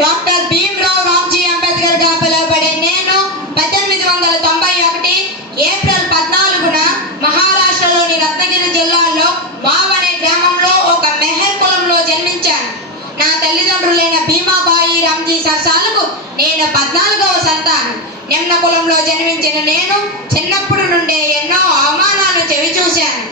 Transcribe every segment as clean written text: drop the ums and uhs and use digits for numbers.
Doctor Bhimrao Ramji అంబేద్కర్గా పిలువబడే నేను 1891 April 14న మహారాష్ట్రలోని రత్నగిరి జిల్లాలో వావ్ అనే గ్రామంలో ఒక మెహర్ కులంలో జన్మించాను. నా తల్లిదండ్రులైన భీమాబాయి రామ్జీ సర్సాలకు నేను 14వ సంతానం. నిమ్న కులంలో జన్మించిన నేను చిన్నప్పటి నుండే ఎన్నో అవమానాలు చవిచూశాను.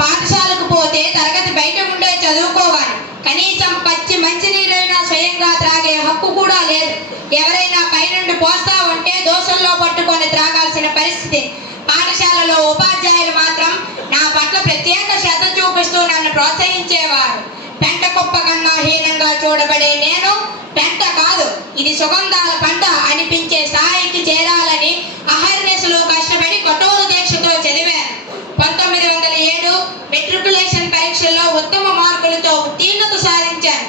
పాఠశాలకు పోతే తరగతి బయట ఉండే చదువుకోవాలి. కనీసం పచ్చి మంచినీరైనా స్వయంగా త్రాగే హక్కు కూడా లేదు. ఎవరైనా పైనుండి పోస్తా ఉంటే దోషంలో పట్టుకొని త్రాగాల్సిన పరిస్థితి. పాఠశాలలో ఉపాధ్యాయులు మాత్రం నా పట్ల ప్రత్యేక శ్రద్ధ చూపిస్తూ నన్ను ప్రోత్సహించేవారు. పెంట కుప్ప కన్నా హీనంగా చూడబడే నేను పెంట కాదు, ఇది సుగంధాల పంట అనిపించే స్థాయికి చేరాలని అహర్నిశలు కష్టపడి కఠోర దీక్షతో చదివాను. 1907 మెట్రికులేషన్ పరీక్షల్లో ఉత్తమ మార్కులతో ఉత్తీర్ణత సాధించాను.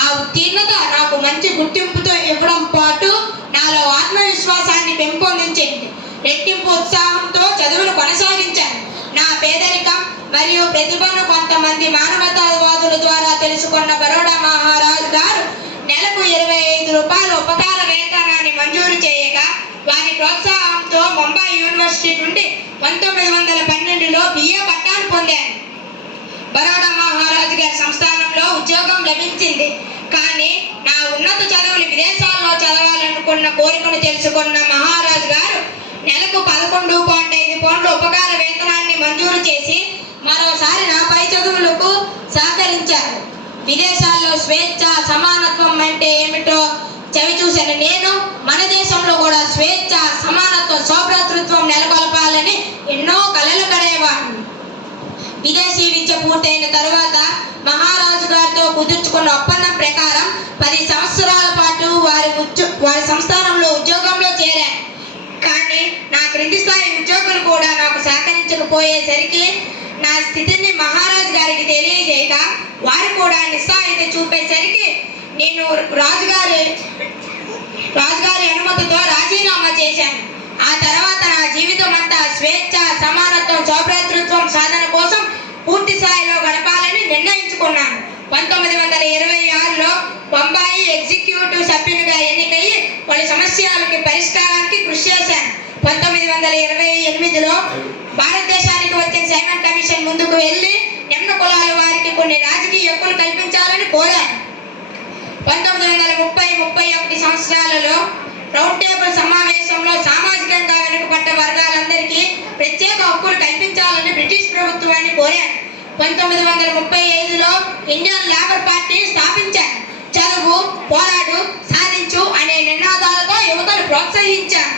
ఆ ఉత్తీర్ణత నాకు మంచి గుర్తింపుతో ఇవ్వడం పాటు నాలో ఆత్మవిశ్వాసాన్ని పెంపొందించింది. రెట్టింపు ఉత్సాహంతో చదువును కొనసాగించాను. నా పేదరికం మరియు ప్రతిభను కొంతమంది మానవతావాదుల ద్వారా తెలుసుకున్న బరోడా మహారాజ్ గారు నెలకు 25 రూపాయల ఉపకార వేతనాన్ని మంజూరు చేయగా వారి ప్రోత్సాహంతో ముంబై యూనివర్సిటీ నుండి 1912లో బిఏ పట్టాను పొందాను. బరోడా మహారాజ్ గారి సంస్థానంలో ఉద్యోగం లభించింది. కానీ నా ఉన్నత చదువులు విదేశాల్లో చదవాలనుకున్న కోరికను తెలుసుకున్న మహారాజ్ గారు నెలకు 11.5 పౌండ్ల ఉపకార వేతనాన్ని మంజూరు చేసి మరోసారి నా పై చదువులకు సహకరించారు. విదేశాల్లో స్వేచ్ఛ సమానత్వం అంటే ఏమిటో చవిచూసిన నేను మన దేశంలో కూడా స్వేచ్ఛ సమానత్వం సౌభ్రాతృత్వం నెలకొల్పాలని ఎన్నో కలలు కనేవాడిని. విదేశీ విద్య పూర్తయిన తరువాత మహారాజు గారితో కుదుర్చుకున్న ఒప్పందం ప్రకారం 10 సంవత్సరాల పాటు వారి సంస్థానంలో ఉద్యోగంలో చేరాను. కానీ నా క్రింది స్థాయి ఉద్యోగులు కూడా నాకు సహకరించకపోయేసరికి నా స్థితిని మహారాజు గారికి తెలియజేయగా వారు కూడా నిస్సహాయత చూపేసరికి నేను రాజుగారి అనుమతితో రాజీనామా చేశాను. ఆ తర్వాత నా జీవితం అంతా స్వేచ్ఛ సమానత్వం సౌభ్రాతృత్వం సాధన కోసం పూర్తి స్థాయిలో గడపాలని నిర్ణయించుకున్నాను. 1926లో బొంబాయి ఎగ్జిక్యూటివ్ సభ్యునిగా ఎన్నికయ్యి పలు సమస్యలకి పరిష్కారానికి కృషి చేశాను. 1928లో భారతదేశానికి వచ్చిన సైమన్ కమిషన్ ముందుకు వెళ్ళి నిమ్న కులాల వారికి కొన్ని రాజకీయ హక్కులు కల్పించాలని కోరాను. 1930-31 సంవత్సరాలలో రౌండ్ టేబుల్ సమావేశంలో సామాజికంగా వెనుకబడ్డ వర్గాలందరికీ ప్రత్యేక హక్కులు కల్పించాలని బ్రిటిష్ ప్రభుత్వాన్ని కోరాను. 1935లో ఇండియన్ లేబర్ పార్టీ స్థాపించాను. చదువు, పోరాడు, సాధించు అనే నినాదాలతో యువతను ప్రోత్సహించాను.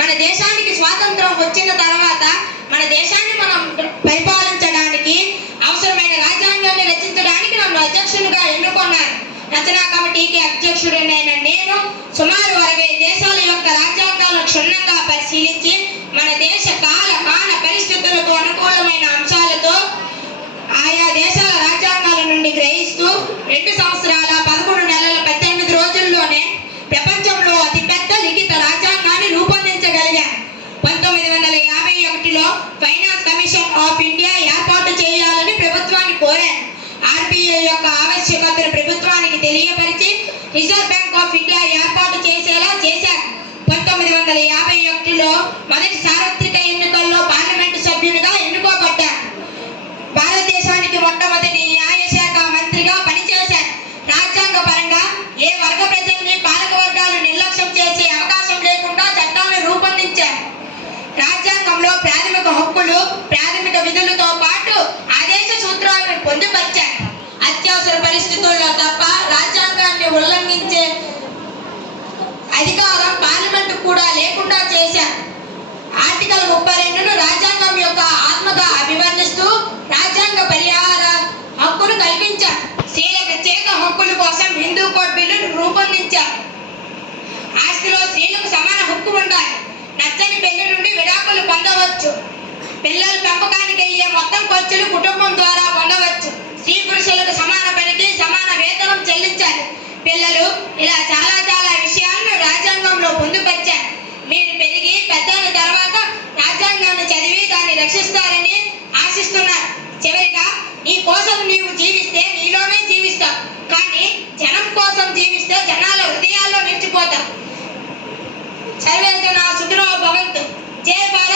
మన దేశానికి స్వాతంత్రం వచ్చిన తర్వాత మన దేశాన్ని మనం పరిపాలించడానికి అవసరమైన రాజ్యాంగాన్ని రచించడానికి నన్ను అధ్యక్షునిగా ఎన్నుకున్నారు. రచనా కమిటీకి అధ్యక్షుడినైన నేను సుమారు 60 దేశాల యొక్క రాజ్యాంగాలను క్షుణ్ణంగా పరిశీలించి మన దేశ కాలమాన పరిస్థితులకు అనుకూలమైన అంశాలతో ఆయా దేశాల రాజ్యాంగాల నుండి గ్రహిస్తూ 2 సంవత్సరాల 11 నెలల 18 రోజుల్లోనే ప్రపంచంలో అతిపెద్ద లిఖిత రాజ్యాంగాన్ని రూపొందించగలిగాను. 1951లో ఫైనాన్స్ కమిషన్ ఆఫ్ ఇండియా ఏర్పాటు చేయాలని ప్రభుత్వాన్ని కోరాను. ఆర్బీఐ యొక్క ఆవశ్యకతను ప్రభుత్వానికి తెలియపరిచి రిజర్వ్ బ్యాంక్ ఆఫ్ ఇండియా ఏర్పాటు చేసేలా చేశాను. 1951లో మొదటి సార్వత్రిక ఎన్నికల్లో పార్లమెంటు సభ్యునిగా ఎన్నుకోబడ్డాను. భారతదేశానికి మొట్టమొదటి న్యాయశాఖ మంత్రిగా పనిచేశాను. రాజ్యాంగ పరంగా ఏ వర్గ ప్రజల్ని పాలక వర్గాలు నిర్లక్ష్యం చేసే అవకాశం లేకుండా చట్టాలను రూపొందించారు. రాజ్యాంగంలో ప్రాథమిక హక్కులు ప్రాథమిక విధులతో పాటు ఆదేశ సూత్రాలను పొందుపరిచారు. అత్యవసర పరిస్థితుల్లో తప్ప రాజ్యాంగాన్ని ఉల్లంఘించే అధికారం పార్లమెంటు కూడా లేకుండా చేశారు. ఆర్టికల్ 32ను రాజ్యాంగం యొక్క ఆత్మగా అభివర్ణిస్తూ రాజ్యాంగ పరిహార హక్కును కల్పించారు. స్త్రీల ప్రత్యేక హక్కుల కోసం హిందూ కోడ్ బిల్లును రూపొందించారు. ఆస్తిలో స్త్రీలకు సమాన హక్కు ఉండాలి. నచ్చని పెళ్లి నుండి విడాకులు పొందవచ్చు. పిల్లల పెంపకానికి అయ్యే మొత్తం ఖర్చులు కుటుంబం ద్వారా పొందవచ్చు. స్త్రీ పురుషులకు సమాన పనికి సమాన వేతనం చెల్లించాలి. పిల్లలు ఇలా చాలా విషయాలను రాజ్యాంగంలో పొందుపరిచారు. మీరు పెరిగి పెద్దల తర్వాత రాజ్యాంగాన్ని చదివి దాన్ని రక్షిస్తారని ఆశిస్తున్నారు. చివరిగా నీ కోసం నీవు జీవిస్తే నీలోనే జీవిస్తావు, కానీ జనం కోసం జీవిస్తావు. సర్వే జన సుఖినో భవంతు. జై భారత్.